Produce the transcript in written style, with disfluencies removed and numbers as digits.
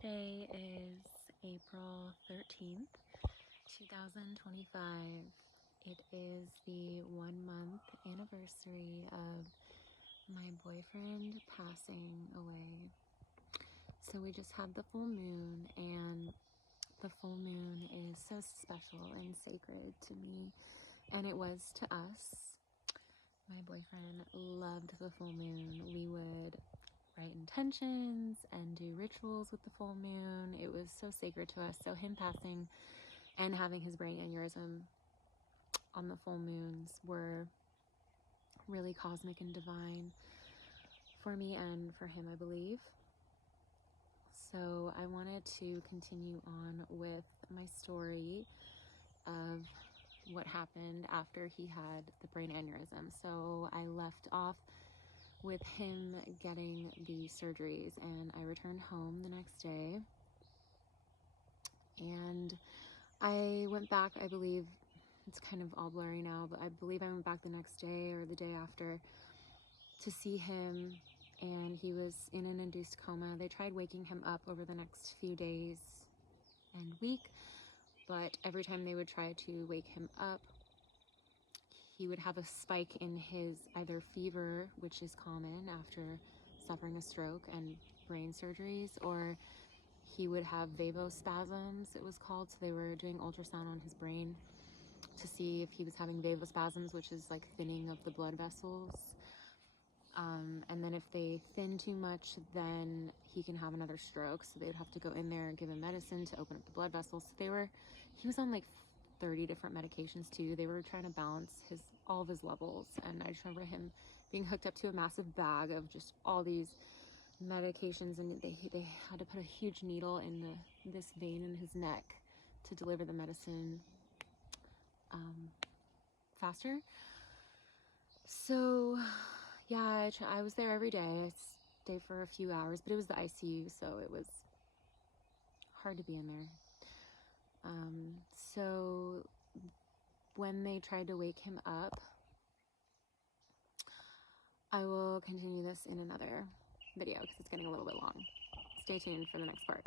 Today is April 13th, 2025. It is the 1 month anniversary of my boyfriend passing away. So we just had the full moon, and the full moon is so special and sacred to me, and it was to us. My boyfriend loved the full moon. We would write intentions and do rituals with the full moon. It was so sacred to us. So him passing and having his brain aneurysm on the full moons were really cosmic and divine for me and for him, I believe. So I wanted to continue on with my story of what happened after he had the brain aneurysm. So I left off with him getting the surgeries, and I returned home the next day, and I went back, I believe, it's kind of all blurry now, but I believe I went back the next day or the day after to see him, and he was in an induced coma. They tried waking him up over the next few days and week, but every time they would try to wake him up, he would have a spike in his either fever, which is common after suffering a stroke and brain surgeries, or he would have vasospasms, it was called. So they were doing ultrasound on his brain to see if he was having vasospasms, which is like thinning of the blood vessels. And then if they thin too much, then he can have another stroke. So they would have to go in there and give him medicine to open up the blood vessels. So he was on like 30 different medications too. They were trying to balance all of his levels. And I just remember him being hooked up to a massive bag of just all these medications, and they had to put a huge needle in this vein in his neck to deliver the medicine faster. So yeah, I was there every day. I stayed for a few hours, but it was the ICU, so it was hard to be in there. So when they tried to wake him up, I will continue this in another video because it's getting a little bit long. Stay tuned for the next part.